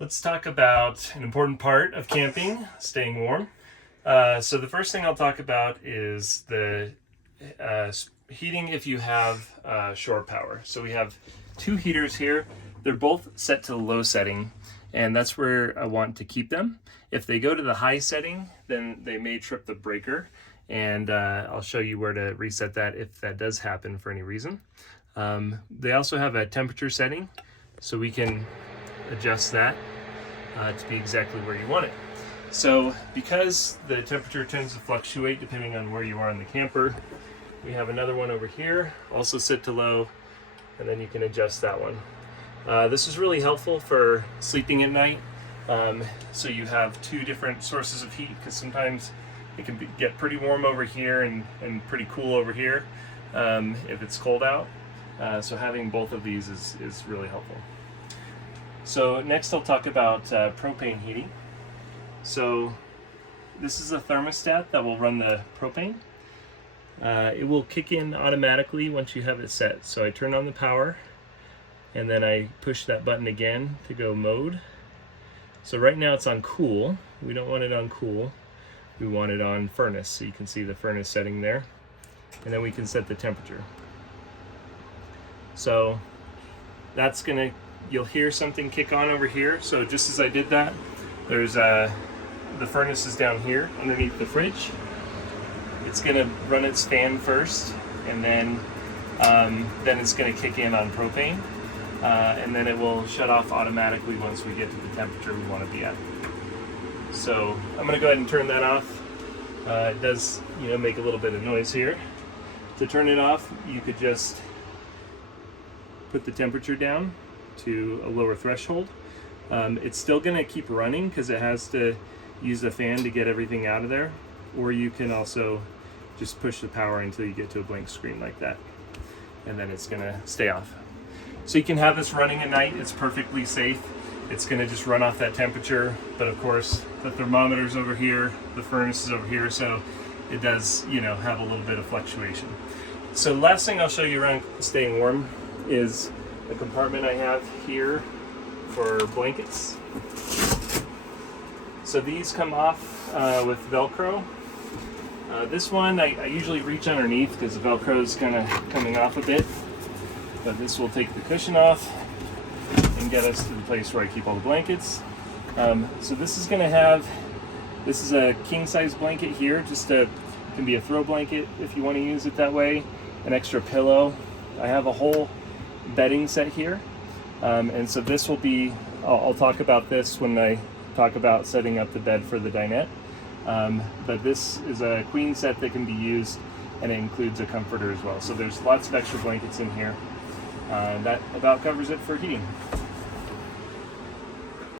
Let's talk about an important part of camping, staying warm. So the first thing I'll talk about is the heating if you have shore power. So we have two heaters here. They're both set to the low setting, and that's where I want to keep them. If they go to the high setting, then they may trip the breaker, and I'll show you where to reset that if that does happen for any reason. They also have a temperature setting, so we can adjust that to be exactly where you want it. So because the temperature tends to fluctuate depending on where you are in the camper, we have another one over here, also set to low, and then you can adjust that one. This is really helpful for sleeping at night. So you have two different sources of heat, because sometimes it can get pretty warm over here and pretty cool over here if it's cold out. So having both of these is really helpful. So next I'll talk about propane heating. So this is a thermostat that will run the propane. It will kick in automatically once you have it set. So I turn on the power and then I push that button again to go mode. So right now it's on cool. We don't want it on cool. We want it on furnace. So you can see the furnace setting there. And then we can set the temperature. So that's gonna, you'll hear something kick on over here. So just as I did that, there's the furnace is down here underneath the fridge. It's gonna run its fan first, and then it's gonna kick in on propane, and then it will shut off automatically once we get to the temperature we want to be at. So I'm gonna go ahead and turn that off. It does, make a little bit of noise here. To turn it off, you could just put the temperature down to a lower threshold. It's still going to keep running because it has to use the fan to get everything out of there, or you can also just push the power until you get to a blank screen like that, and then it's going to stay off. So you can have this running at night. It's perfectly safe. It's going to just run off that temperature, but of course the thermometer's over here, the furnace is over here, so it does have a little bit of fluctuation. So the last thing I'll show you around staying warm is a compartment I have here for blankets. So these come off with Velcro. This one I usually reach underneath because the Velcro is kind of coming off a bit, but this will take the cushion off and get us to the place where I keep all the blankets. So this is going to have, this is a king size blanket here, can be a throw blanket if you want to use it that way, an extra pillow. I have a whole bedding set here, and so this will be, I'll talk about this when I talk about setting up the bed for the dinette, but this is a queen set that can be used, and it includes a comforter as well. So there's lots of extra blankets in here. That about covers it for heating.